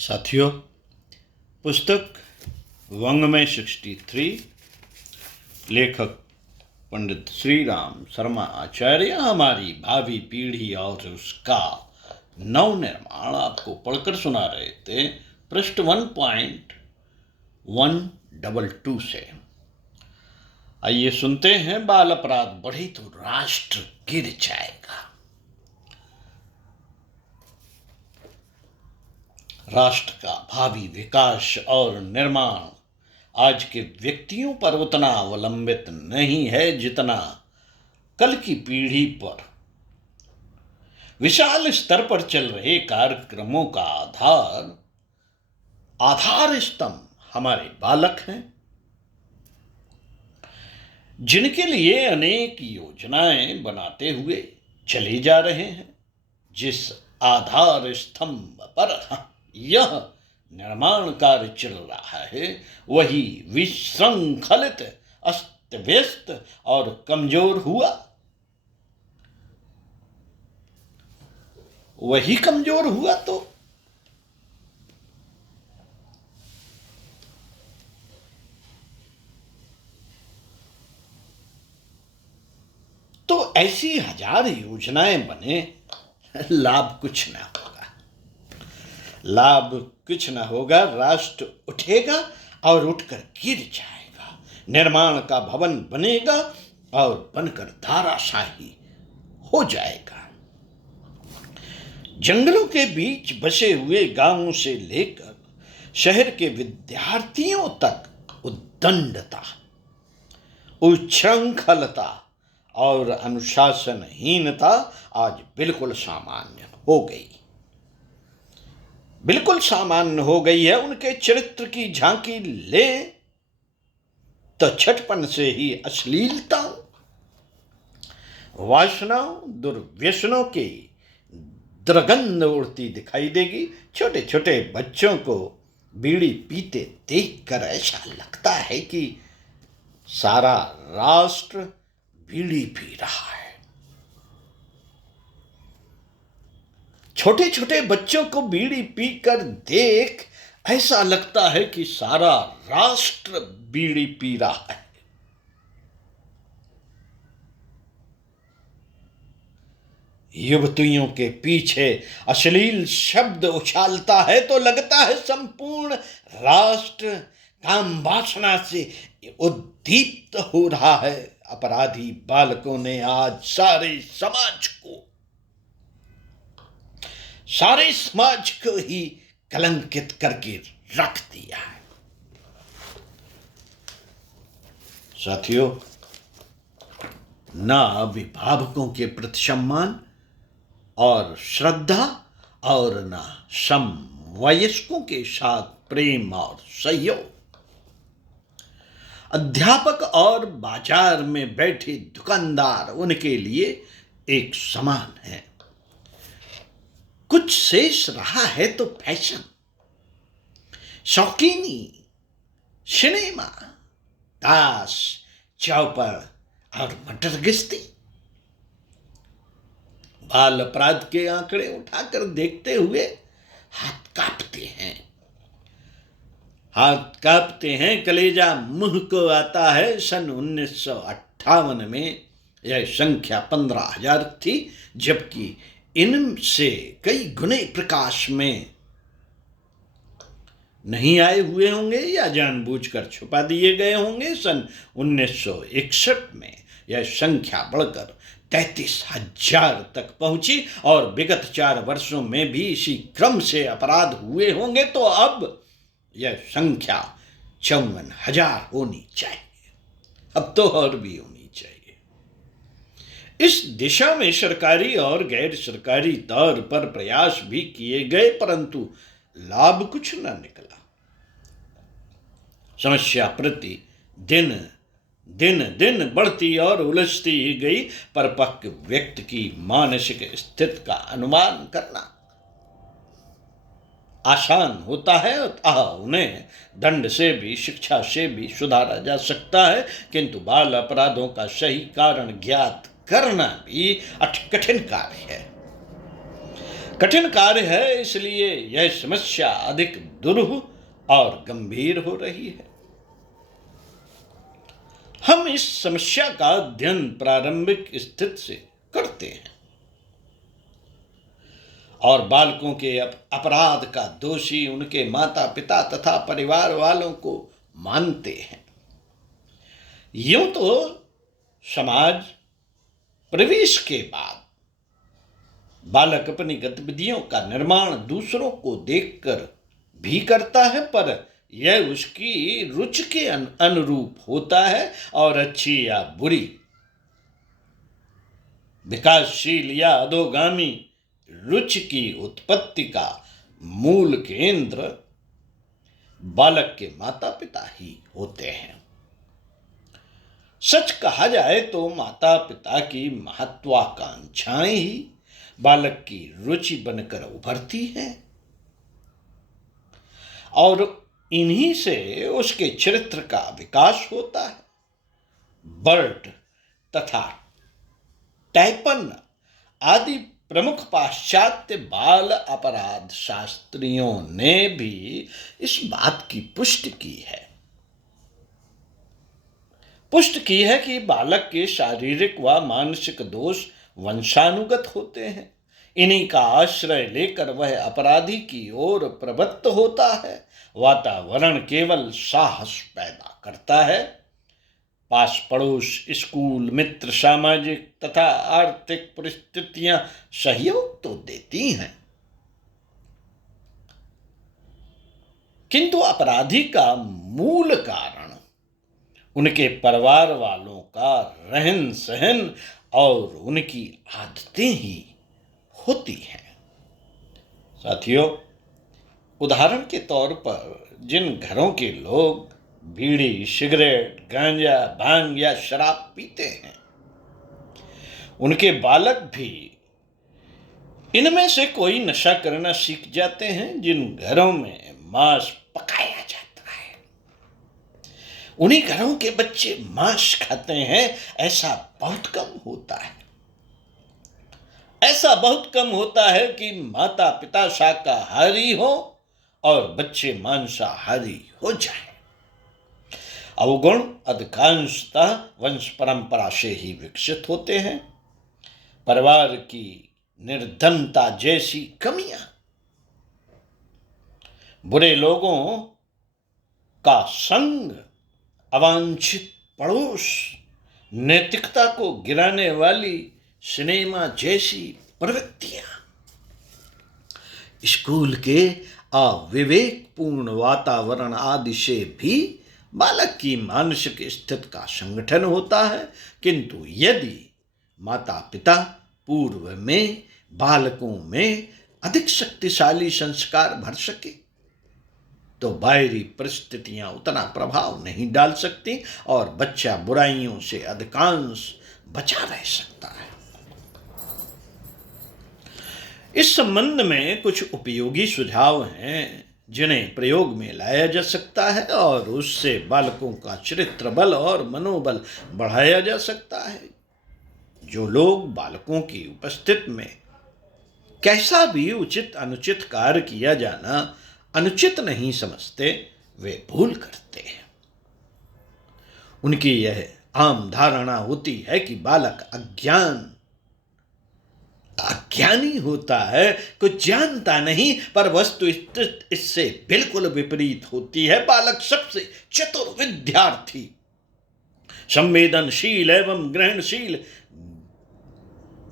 साथियों, पुस्तक वाङ्मय 63, लेखक पंडित श्री राम शर्मा आचार्य हमारी भावी पीढ़ी और उसका नवनिर्माण आपको पढ़कर सुना रहे थे पृष्ठ 1.122 से। आइए सुनते हैं। बाल अपराध बढ़े तो राष्ट्र गिर जाएगा। राष्ट्र का भावी विकास और निर्माण आज के व्यक्तियों पर उतना अवलंबित नहीं है जितना कल की पीढ़ी पर। विशाल स्तर पर चल रहे कार्यक्रमों का आधार स्तंभ हमारे बालक हैं, जिनके लिए अनेक योजनाएं बनाते हुए चले जा रहे हैं। जिस आधार स्तंभ पर यह निर्माण कार्य चल रहा है वही विशृंखलित, अस्त व्यस्त और कमजोर हुआ। वही कमजोर हुआ तो ऐसी हजार योजनाएं बने, लाभ कुछ ना होगा। राष्ट्र उठेगा और उठकर गिर जाएगा। निर्माण का भवन बनेगा और बनकर धाराशाही हो जाएगा। जंगलों के बीच बसे हुए गांवों से लेकर शहर के विद्यार्थियों तक उद्दंडता, उच्छृंखलता और अनुशासनहीनता आज बिल्कुल सामान्य हो गई है। उनके चरित्र की झांकी ले तो छटपन से ही अश्लीलता, वासनाओं, दुर्व्यसनों की दुर्गंध उड़ती दिखाई देगी। छोटे छोटे बच्चों को बीड़ी पीते देखकर ऐसा लगता है कि सारा राष्ट्र बीड़ी पी रहा है। छोटे छोटे बच्चों को बीड़ी पीकर देख ऐसा लगता है कि सारा राष्ट्र बीड़ी पी रहा है। युवतियों के पीछे अश्लील शब्द उछालता है तो लगता है संपूर्ण राष्ट्र काम वासना से उद्दीप्त हो रहा है। अपराधी बालकों ने आज सारे समाज को ही कलंकित करके रख दिया है। साथियों, ना अभिभावकों के प्रति सम्मान और श्रद्धा और ना समवयस्कों के साथ प्रेम और सहयोग। अध्यापक और बाजार में बैठे दुकानदार उनके लिए एक समान है। कुछ शेष रहा है तो फैशन, शौकीनी, सिनेमा, ताश, चौपड़ और मटर गिश्ती। बाल अपराध के आंकड़े उठाकर देखते हुए हाथ कांपते हैं, कलेजा मुंह को आता है। सन 1958 में यह संख्या 15,000 थी, जबकि इनसे कई गुने प्रकाश में नहीं आए हुए होंगे या जानबूझकर छुपा दिए गए होंगे। सन 1961 में यह संख्या बढ़कर 33,000 तक पहुंची और विगत 4 वर्षों में भी इसी क्रम से अपराध हुए होंगे। तो अब यह संख्या 54,000 होनी चाहिए। अब तो और भी होनी चाहिए। इस दिशा में सरकारी और गैर सरकारी तौर पर प्रयास भी किए गए, परंतु लाभ कुछ न निकला। समस्या प्रति दिन बढ़ती और उलझती ही गई। परिपक्व व्यक्ति की मानसिक स्थिति का अनुमान करना आसान होता है, उन्हें दंड से भी, शिक्षा से भी सुधारा जा सकता है, किंतु बाल अपराधों का सही कारण ज्ञात करना भी कठिन कार्य है। कठिन कार्य है, इसलिए यह समस्या अधिक दुरूह और गंभीर हो रही है। हम इस समस्या का अध्ययन प्रारंभिक स्थिति से करते हैं और बालकों के अपराध का दोषी उनके माता पिता तथा परिवार वालों को मानते हैं। यूं तो समाज प्रवेश के बाद बालक अपनी गतिविधियों का निर्माण दूसरों को देखकर भी करता है, पर यह उसकी रुचि के अनुरूप होता है और अच्छी या बुरी, विकासशील या अधोगामी रुचि की उत्पत्ति का मूल केंद्र बालक के माता पिता ही होते हैं। सच कहा जाए तो माता पिता की महत्वाकांक्षाएं ही बालक की रुचि बनकर उभरती हैं और इन्हीं से उसके चरित्र का विकास होता है। बर्ट तथा टैपन आदि प्रमुख पाश्चात्य बाल अपराध शास्त्रियों ने भी इस बात की पुष्टि की है कि बालक के शारीरिक व मानसिक दोष वंशानुगत होते हैं। इन्हीं का आश्रय लेकर वह अपराधी की ओर प्रवृत्त होता है। वातावरण केवल साहस पैदा करता है। पास पड़ोस, स्कूल, मित्र, सामाजिक तथा आर्थिक परिस्थितियां सहयोग तो देती हैं, किंतु अपराधी का मूल कारण उनके परिवार वालों का रहन सहन और उनकी आदतें ही होती हैं। साथियों, उदाहरण के तौर पर जिन घरों के लोग बीड़ी, सिगरेट, गांजा, भांग या शराब पीते हैं, उनके बालक भी इनमें से कोई नशा करना सीख जाते हैं। जिन घरों में मांस पकाया जाता है, उन्हीं घरों के बच्चे मांस खाते हैं। ऐसा बहुत कम होता है कि माता पिता शाकाहारी हो और बच्चे मांसाहारी हो जाएं। अवगुण अधिकांशतः वंश परंपरा से ही विकसित होते हैं। परिवार की निर्धनता जैसी कमियां, बुरे लोगों का संग, अवांछित पड़ोस, नैतिकता को गिराने वाली सिनेमा जैसी प्रवृत्तियां, स्कूल के अविवेकपूर्ण वातावरण आदि से भी बालक की मानसिक स्थिति का संगठन होता है। किंतु यदि माता पिता पूर्व में बालकों में अधिक शक्तिशाली संस्कार भर सके तो बाहरी परिस्थितियां उतना प्रभाव नहीं डाल सकती और बच्चा बुराइयों से अधिकांश बचा रह सकता है। इस संबंध में कुछ उपयोगी सुझाव हैं जिन्हें प्रयोग में लाया जा सकता है और उससे बालकों का चरित्र बल और मनोबल बढ़ाया जा सकता है। जो लोग बालकों की उपस्थिति में कैसा भी उचित अनुचित कार्य किया जाना अनुचित नहीं समझते, वे भूल करते हैं। उनकी यह आम धारणा होती है कि बालक अज्ञानी होता है, कुछ जानता नहीं, पर वस्तु इससे बिल्कुल विपरीत होती है। बालक सबसे चतुर विद्यार्थी, संवेदनशील एवं ग्रहणशील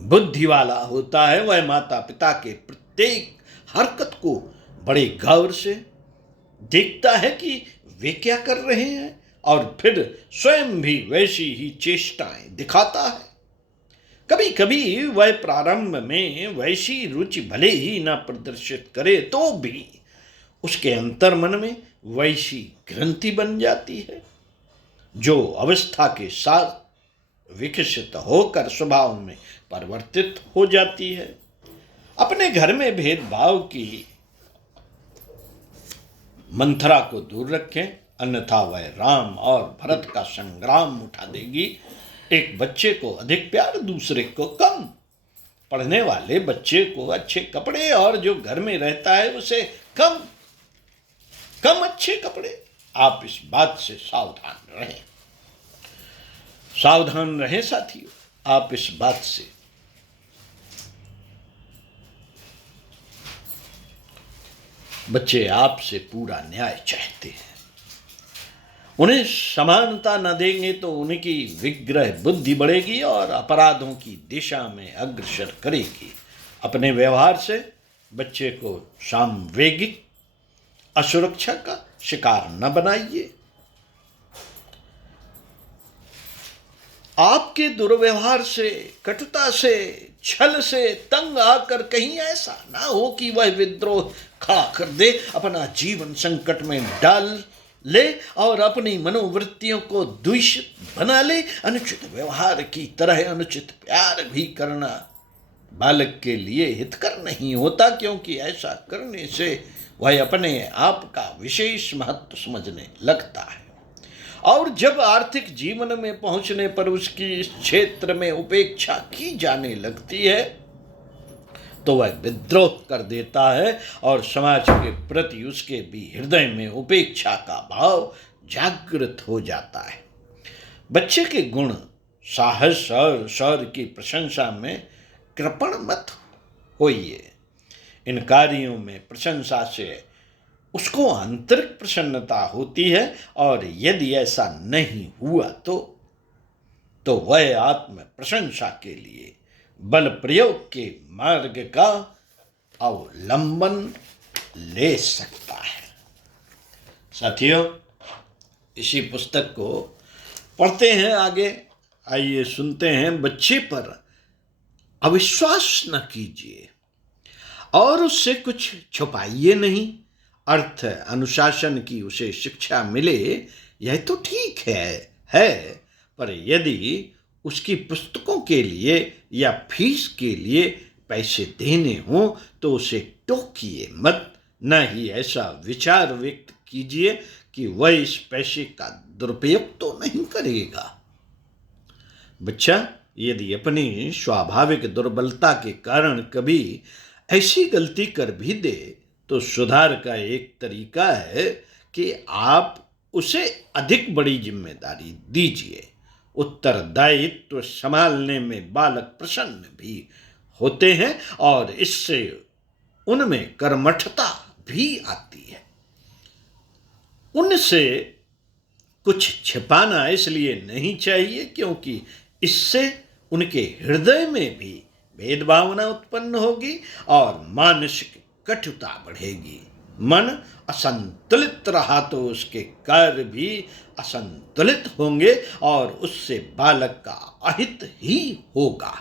बुद्धि वाला होता है। वह माता पिता के प्रत्येक हरकत को बड़े गौर से देखता है कि वे क्या कर रहे हैं और फिर स्वयं भी वैसी ही चेष्टाएं दिखाता है। कभी कभी वह प्रारंभ में वैसी रुचि भले ही न प्रदर्शित करे तो भी उसके अंतर्मन में वैसी ग्रंथि बन जाती है जो अवस्था के साथ विकसित होकर स्वभाव में परिवर्तित हो जाती है। अपने घर में भेदभाव की मंथरा को दूर रखें, अन्यथा वह राम और भरत का संग्राम उठा देगी। एक बच्चे को अधिक प्यार, दूसरे को कम। पढ़ने वाले बच्चे को अच्छे कपड़े और जो घर में रहता है उसे कम कम अच्छे कपड़े। आप इस बात से सावधान रहें साथियों, आप इस बात से। बच्चे आपसे पूरा न्याय चाहते हैं, उन्हें समानता न देंगे तो उनकी विग्रह बुद्धि बढ़ेगी और अपराधों की दिशा में अग्रसर करेगी। अपने व्यवहार से बच्चे को सामवेगिक असुरक्षा का शिकार न बनाइए। आपके दुर्व्यवहार से, कटुता से, छल से तंग आकर कहीं ऐसा ना हो कि वह विद्रोह खड़ा कर दे, अपना जीवन संकट में डाल ले और अपनी मनोवृत्तियों को दूषित बना ले। अनुचित व्यवहार की तरह अनुचित प्यार भी करना बालक के लिए हितकर नहीं होता, क्योंकि ऐसा करने से वह अपने आप का विशेष महत्व समझने लगता है और जब आर्थिक जीवन में पहुंचने पर उसकी इस क्षेत्र में उपेक्षा की जाने लगती है तो वह विद्रोह कर देता है और समाज के प्रति उसके भी हृदय में उपेक्षा का भाव जागृत हो जाता है। बच्चे के गुण, साहस और शौर्य की प्रशंसा में कृपण मत होइए। इन कार्यों में प्रशंसा से उसको आंतरिक प्रसन्नता होती है और यदि ऐसा नहीं हुआ तो वह आत्म प्रशंसा के लिए बल प्रयोग के मार्ग का अवलंबन ले सकता है। साथियों, इसी पुस्तक को पढ़ते हैं आगे। आइए सुनते हैं। बच्चे पर अविश्वास न कीजिए और उससे कुछ छुपाइए नहीं। अर्थ अनुशासन की उसे शिक्षा मिले यह तो ठीक है, पर यदि उसकी पुस्तकों के लिए या फीस के लिए पैसे देने हो तो उसे टोकिए मत। न ही ऐसा विचार व्यक्त कीजिए कि वह इस पैसे का दुरुपयोग तो नहीं करेगा। बच्चा यदि अपनी स्वाभाविक दुर्बलता के कारण कभी ऐसी गलती कर भी दे तो सुधार का एक तरीका है कि आप उसे अधिक बड़ी जिम्मेदारी दीजिए। उत्तरदायित्व संभालने में बालक प्रसन्न भी होते हैं और इससे उनमें कर्मठता भी आती है। उनसे कुछ छिपाना इसलिए नहीं चाहिए क्योंकि इससे उनके हृदय में भी भेदभावना उत्पन्न होगी और मानसिक कटुता बढ़ेगी। मन असंतुलित रहा तो उसके कार्य भी असंतुलित होंगे और उससे बालक का अहित ही होगा।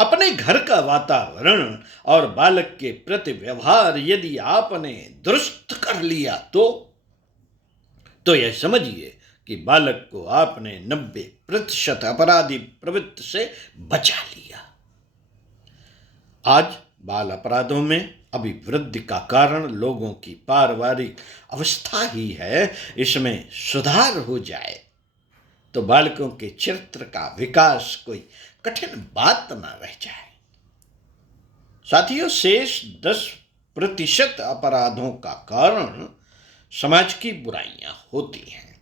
अपने घर का वातावरण और बालक के प्रति व्यवहार यदि आपने दुरुस्त कर लिया तो यह समझिए कि बालक को आपने 90% अपराधी प्रवृत्ति से बचा लिया। आज बाल अपराधों में अभिवृद्धि का कारण लोगों की पारिवारिक अवस्था ही है। इसमें सुधार हो जाए तो बालकों के चरित्र का विकास कोई कठिन बात न रह जाए। साथियों, शेष 10% अपराधों का कारण समाज की बुराइयां होती हैं।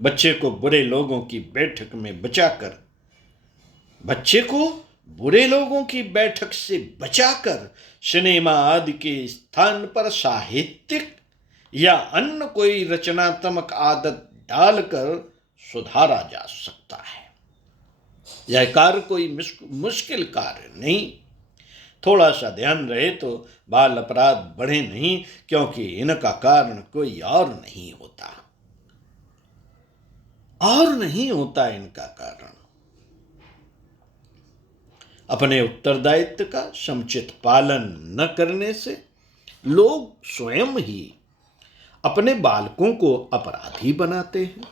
बच्चे को बुरे लोगों की बैठक से बचाकर सिनेमा आदि के स्थान पर साहित्यिक या अन्य कोई रचनात्मक आदत डालकर सुधारा जा सकता है। यह कार्य कोई मुश्किल कार्य नहीं। थोड़ा सा ध्यान रहे तो बाल अपराध बढ़े नहीं, क्योंकि इनका कारण कोई और नहीं होता इनका कारण अपने उत्तरदायित्व का समुचित पालन न करने से लोग स्वयं ही अपने बालकों को अपराधी बनाते हैं।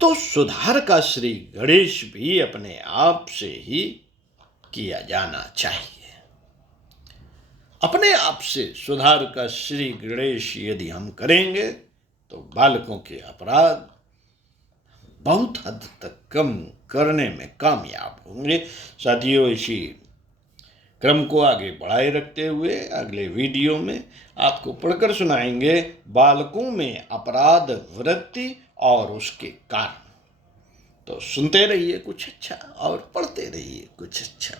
तो सुधार का श्री गणेश भी अपने आप से ही किया जाना चाहिए। अपने आप से सुधार का श्री गणेश यदि हम करेंगे तो बालकों के अपराध बहुत हद तक कम करने में कामयाब होंगे। साथियों, इसी क्रम को आगे बढ़ाए रखते हुए अगले वीडियो में आपको पढ़कर सुनाएंगे बालकों में अपराध वृत्ति और उसके कारण। तो सुनते रहिए कुछ अच्छा और पढ़ते रहिए कुछ अच्छा।